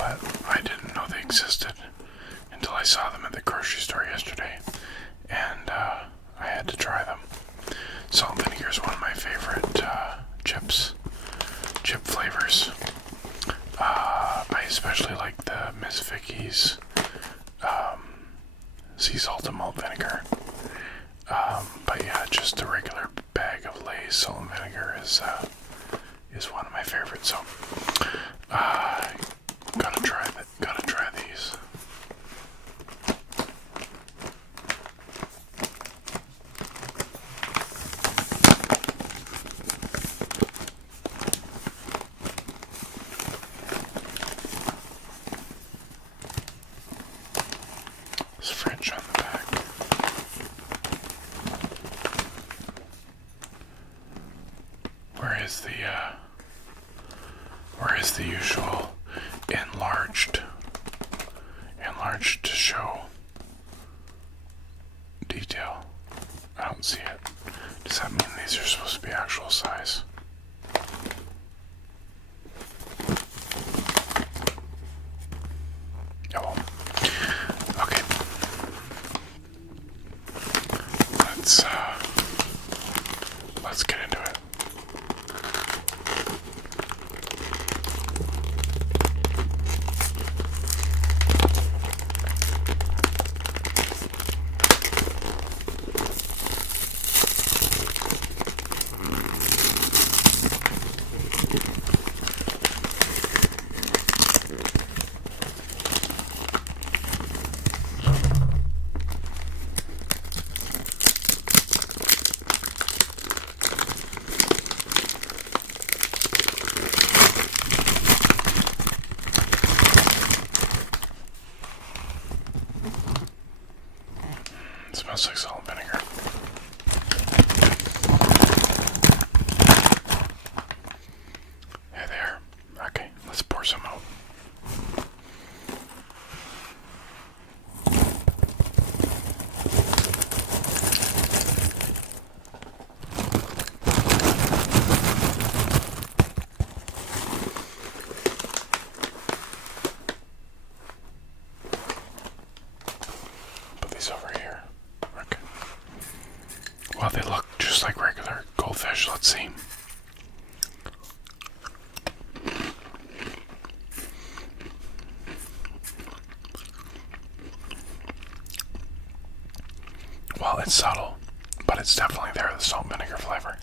but I didn't know they existed until I saw them at the grocery store yesterday, and I had to try them. Salt and vinegar is one of my favorite chip flavors. I especially like the Miss Vicky's sea salt and malt vinegar. But yeah, just a regular bag of Lay's salt and vinegar is one of my favorites. So gotta try these. There's French on the back. Where is the usual enlarged to show detail? I don't see it. Does that mean these are supposed to be actual size? Oh well. Okay. Let's get into it. It smells like salt and vinegar. Hey there. Okay, let's pour some out. Put these over here. Okay. Well, they look just like regular goldfish. Let's see. Well, it's subtle, but it's definitely there, the salt and vinegar flavor.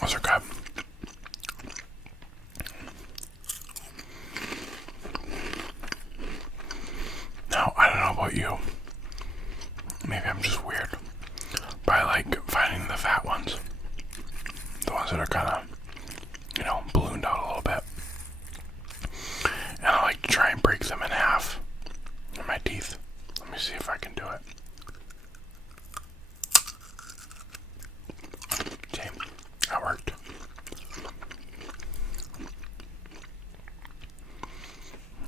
Those are good. Now, I don't know about you. Maybe I'm just weird. But I like finding the fat ones. The ones that are kind of, ballooned out a little bit. And I like to try and break them in half in my teeth. Let me see if I can do it. Okay, that worked.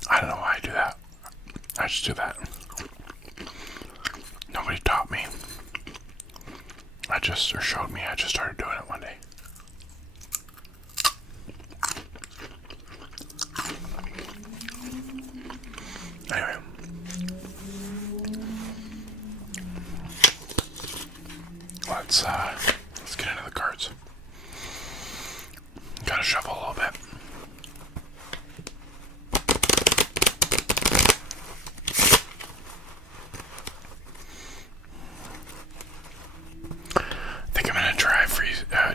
I don't know why I do that. I just do that. Nobody taught me. Showed me. I just started doing it one day. Anyway. Let's get into the cards. Gotta shuffle a little bit. I think I'm gonna try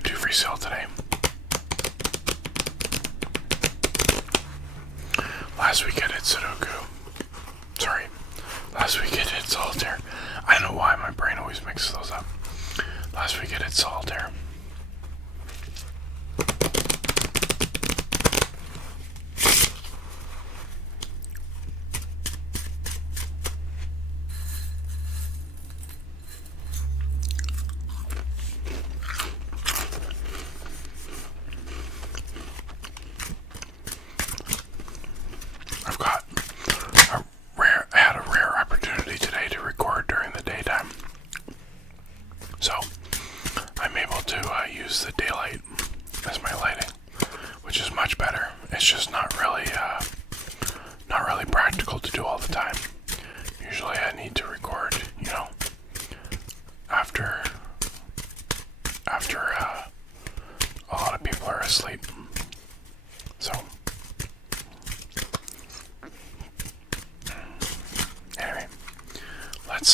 do FreeCell today. Last week I did Sudoku. Sorry. Last week I did Solitaire. I don't know why my brain always mixes those up. Last week I did Solitaire. I had a rare opportunity today to record during the daytime.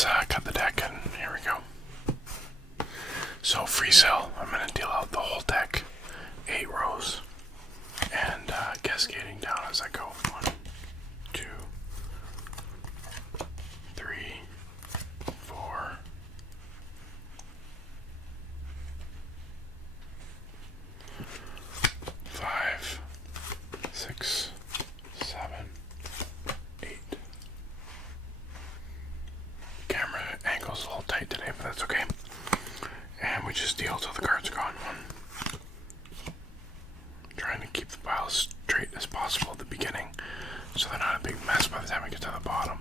let's cut the deck, and here we go. So FreeCell, I'm going to deal out the whole deck, 8 rows, and cascading down as I go. 1, 2, 3, 4, 5, 6, 7, 8. Camera angle's a little tight today, but that's okay. And we just deal till the card's gone. Trying to keep the pile as straight as possible at the beginning, so they're not a big mess by the time we get to the bottom.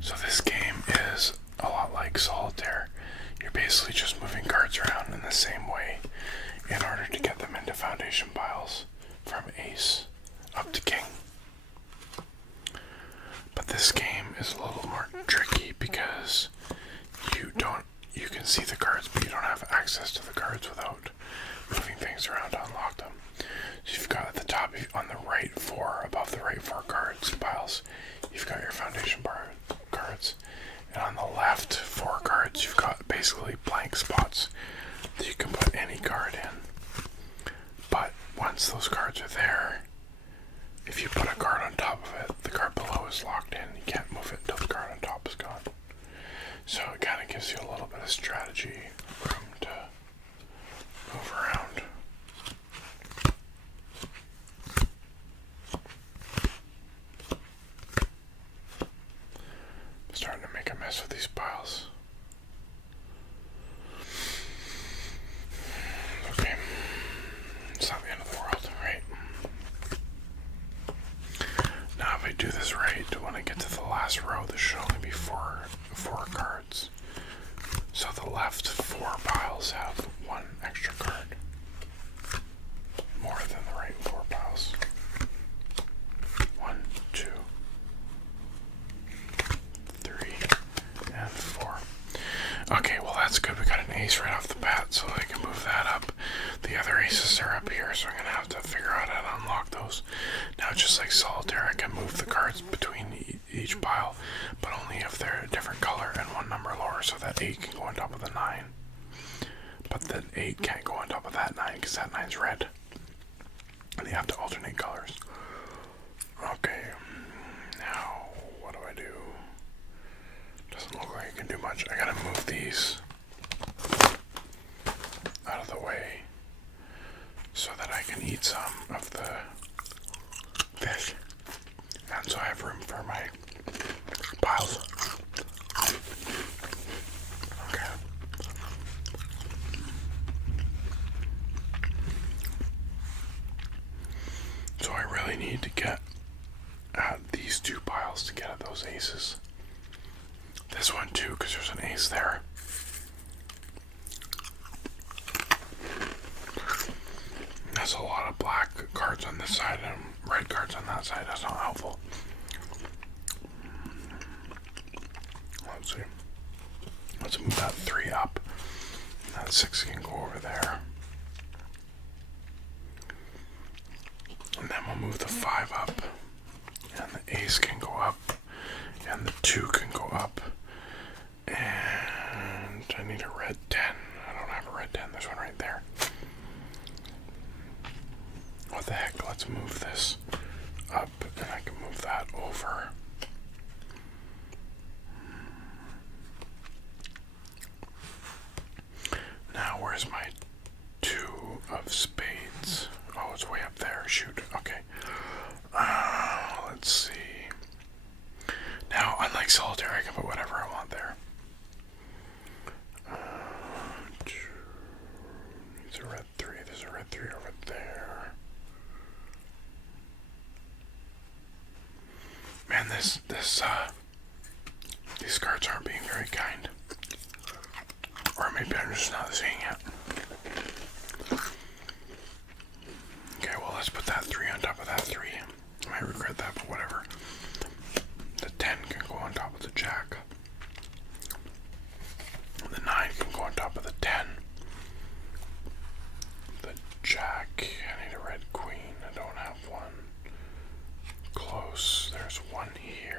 So this game is a lot like solitaire. You're basically just moving cards around in the same way in order to get them into foundation piles from ace up to king. But this game is a little more tricky because you can see the cards, but you don't have access to the cards without moving things around to unlock them. So you've got at the top, on the right 4, above the right 4 cards piles, you've got your foundation cards. And on the left 4 cards, you've got basically blank spots that you can put any card in. But once those cards are there, if you put a card on top of it, the card below is locked in. You can't move it until the card on top is gone. So it kind of gives you a little bit of strategy room to move around. I'm starting to make a mess with these piles. Okay. It's not the end of the world, right? Now if I do this right, when I get to the last row, there should only be four cards. So the left 4 piles have 1 extra card. More than the right 4 piles. 1, 2, 3, and 4. Okay, well that's good. We got an ace right off the bat, so I can move that up. The other aces are up here, so I'm going to have to figure out how to unlock those. Now, just like solitaire, I can move the cards between each pile, but only if they're a different color and 1 number lower, so that 8 can go on top of the 9. But the 8 can't go on top of that 9, because that 9's red. And you have to alternate colors. Okay, now, what do I do? Doesn't look like I can do much. I gotta move these out of the way so that I can eat some of the fish, and so I have room for my piles. Okay. So I really need to get at these 2 piles to get at those aces. This one too, because there's an ace there. There's a lot of black cards on this side and red cards on that side. That's not helpful. Let's see. Let's move that 3 up. That 6 can go over there. And then we'll move the 5 up. And the ace can go up. And the 2 can go up. And I need a red 10. I don't have a red 10. There's one right there. What the heck? Let's move this up, and I can move that over. Now, where's my 2 of spades? Oh, it's way up there. Shoot. Okay. Let's see. Now, unlike solitaire, I can put whatever I want there. There's a red 3. There's a red 3 over there. Man, these cards aren't being very kind. Or maybe I'm just not seeing it. Okay, well, let's put that 3 on top of that 3. I might regret that, but whatever. The 10 can go on top of the jack. The 9 can go on top of the 10. The jack, I need a red queen. I don't have one. Close. There's one here.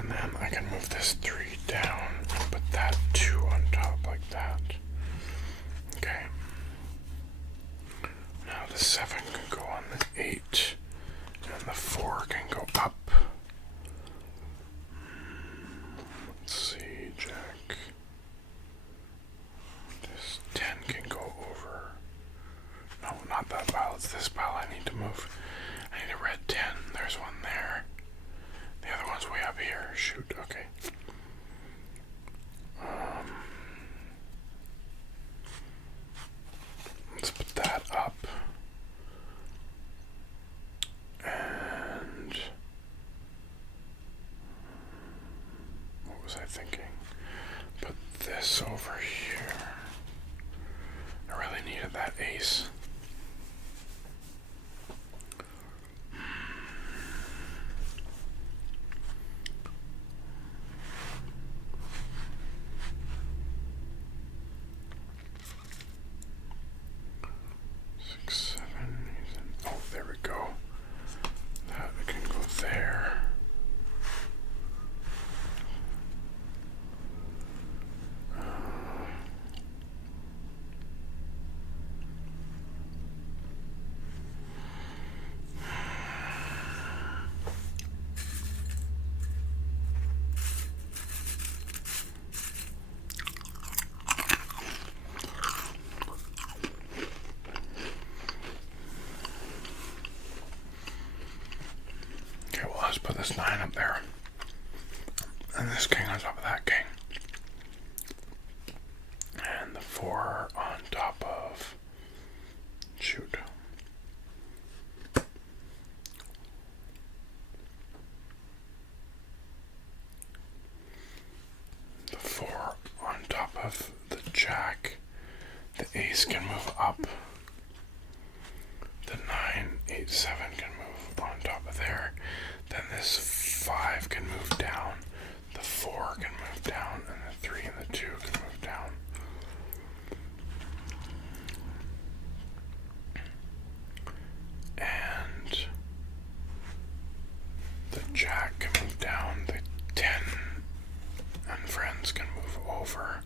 And then I can move this 3 down and put that 2 on top like that. Okay. Now the 7 can go on the 8, and the 4 can go up. Let's see, Jack. This 10 can go over. No, not that pile, it's this pile I need to move. I need a red 10. There's one there. The other one's way up here. Shoot, okay. Let's put that up. And what was I thinking? Put this over here. I really needed that ace. Oh, there we go. That can go there. Let's put this 9 up there, and this king on top of that king, and the 4 on top of, shoot, the 4 on top of the jack. The ace can move up. The 9, 8, 7 can move on top of there. Then this 5 can move down, the 4 can move down, and the 3 and the 2 can move down. And the jack can move down, the 10 and friends can move over.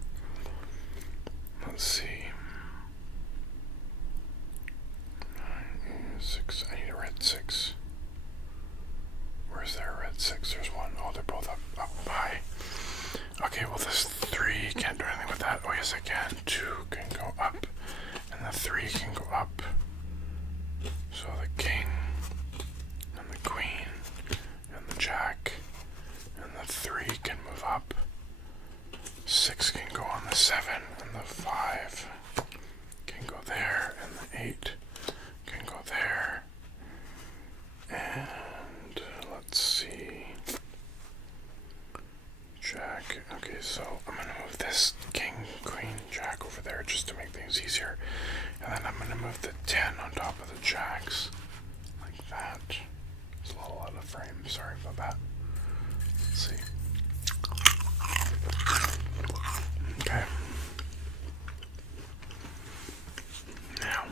Let's see. 9, 6, I need a red 6. Where's there a red 6? There's one. Oh, they're both up high. Okay, well this 3 can't do anything with that. Oh yes I can. 2 can go up, and the 3 can go up. So the king, and the queen, and the jack, and the 3 can move up. 6 can go on the 7, and the 5 can go there, and the 8 can go there. And let's see. Jack. Okay, so I'm going to move this king, queen, jack over there just to make things easier. And then I'm going to move the 10 on top of the jacks. Like that. It's a little out of frame. Sorry about that. Let's see. Okay. Now.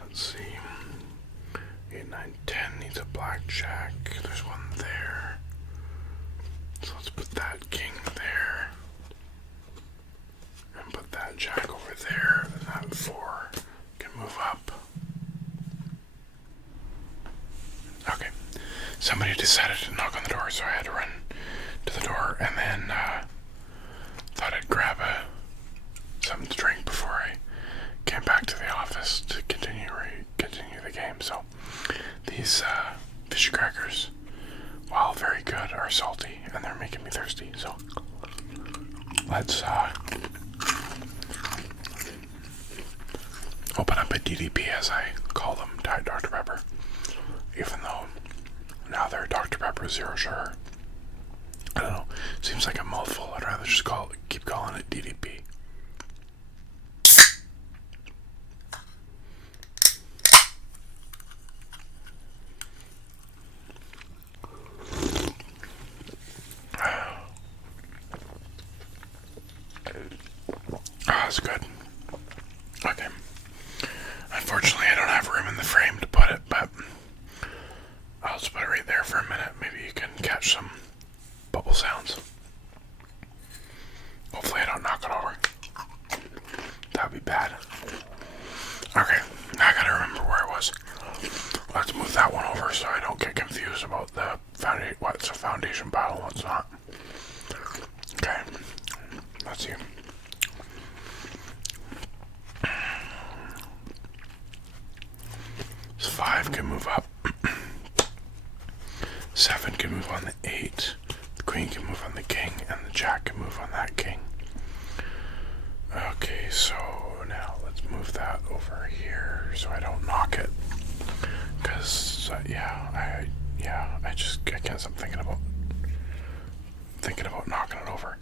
Let's see. 8, 9, 10 needs a blackjack. There's one there. So let's put that king there. And put that jack over there. And that 4 can move up. Okay. Somebody decided to knock on the door, so I had to run to the door and then thought I'd grab something to drink before I came back to the office to continue the game. So these Fishy Crackers, while very good, are salty and they're making me thirsty. So let's open up a DDP, as I call them, Diet Dr. Pepper, even though now they're Dr. Pepper Zero Sugar. I don't know, seems like a mouthful. I'd rather just keep calling it DDP. That's good. Okay. Unfortunately, I don't have room in the frame to put it, but Let's move that one over so I don't get confused about the foundation. What's a foundation pile and what's not. Okay, let's see. So 5 can move up. 7 can move on the 8. The queen can move on the king, and the jack can move on that king. Okay, so now let's move that over here so I don't knock it. Cause I can't stop thinking about knocking it over.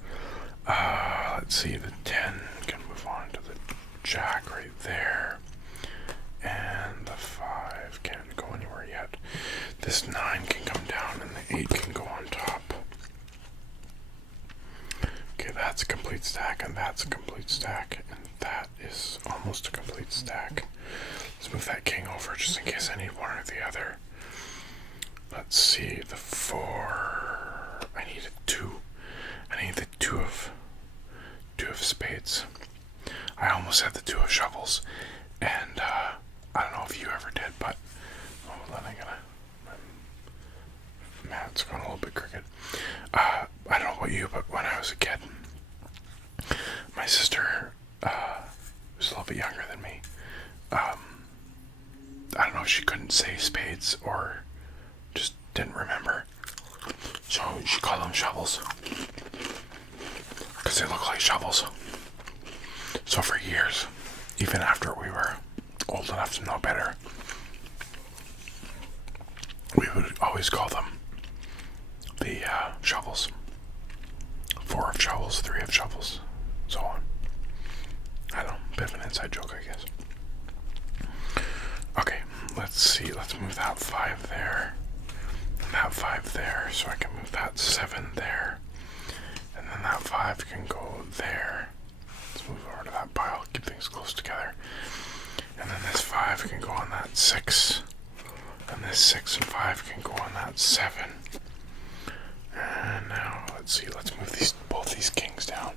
Let's see, the 10 can move on to the jack right there, and the 5 can't go anywhere yet. This 9 can come down, and the 8 can go on top. Okay, that's a complete stack, and that's a complete stack, and that is almost a complete stack. Let's move that king over just in case I need one or the other. Let's see, the 4. I need a 2. I need the 2 of spades. I almost had the 2 of shovels, and I don't know if you ever did, but Matt's going a little bit crooked. I don't know about you, but when I was a kid, my sister was a little bit younger than me. I don't know if she couldn't say spades or just didn't remember. So she called them shovels because they look like shovels. So for years, even after we were old enough to know better, we would always call them the shovels. 4 of shovels, 3 of shovels, so on. I don't know, bit of an inside joke, I guess. Okay, let's see, let's move that 5 there, and that 5 there, so I can move that 7 there, and then that 5 can go there. Let's move over to that pile, keep things close together, and then this 5 can go on that 6, and this 6 and 5 can go on that 7. And now, let's see, let's move both these kings down.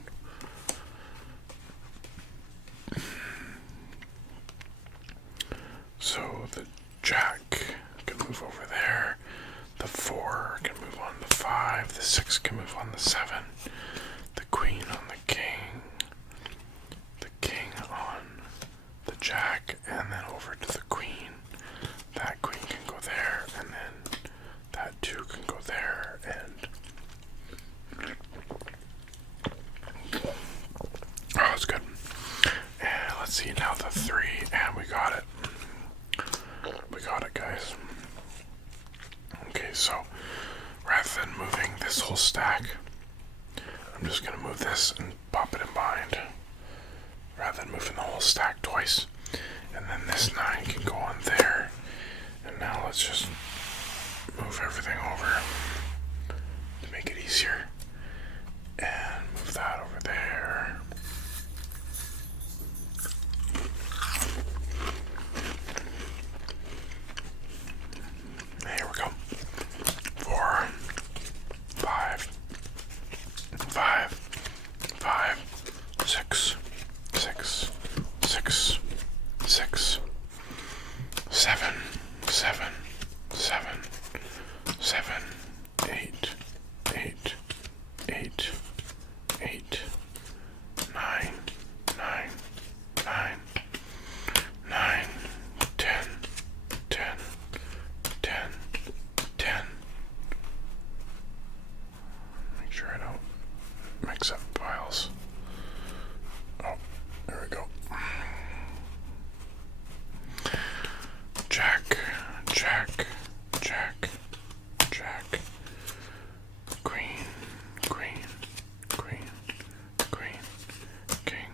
So the jack can move over there, the 4 can move on the 5, the 6 can move on the 7, the queen on the king on the jack, and then over to the queen. That queen can go there, and then that 2 can go there, and oh, that's good. And let's see, now the 3, and we got it. We got it, guys. Okay, so rather than moving this whole stack, I'm just gonna move this and pop it in behind, rather than moving the whole stack twice. And then this 9 can go on there. And now let's just move everything over to make it easier. And move that over there. Here we go. 4, 5, 5, 5, 6, 6, 6, 6, 7, 7, 7, 7, 8, 8, 8, 8, 9, 9, 9, 9, 10, 10, 10, 10. Make sure I don't mix up piles. Oh, there we go. Jack, jack, jack, jack, queen, queen, queen, queen, king,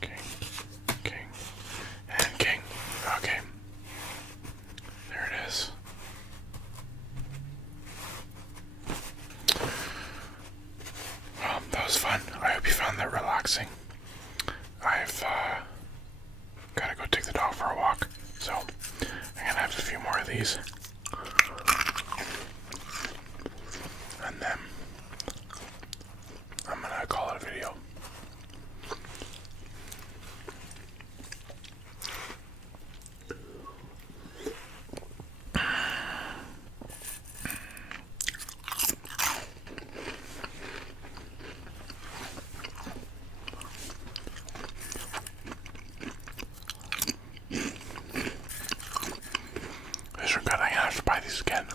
king, king, and king. Okay, there it is. Well, that was fun. I hope you found that relaxing. I've gotta go take the dog for a walk, so I'm gonna have a few more of these, and then I'm gonna call it a video. these again.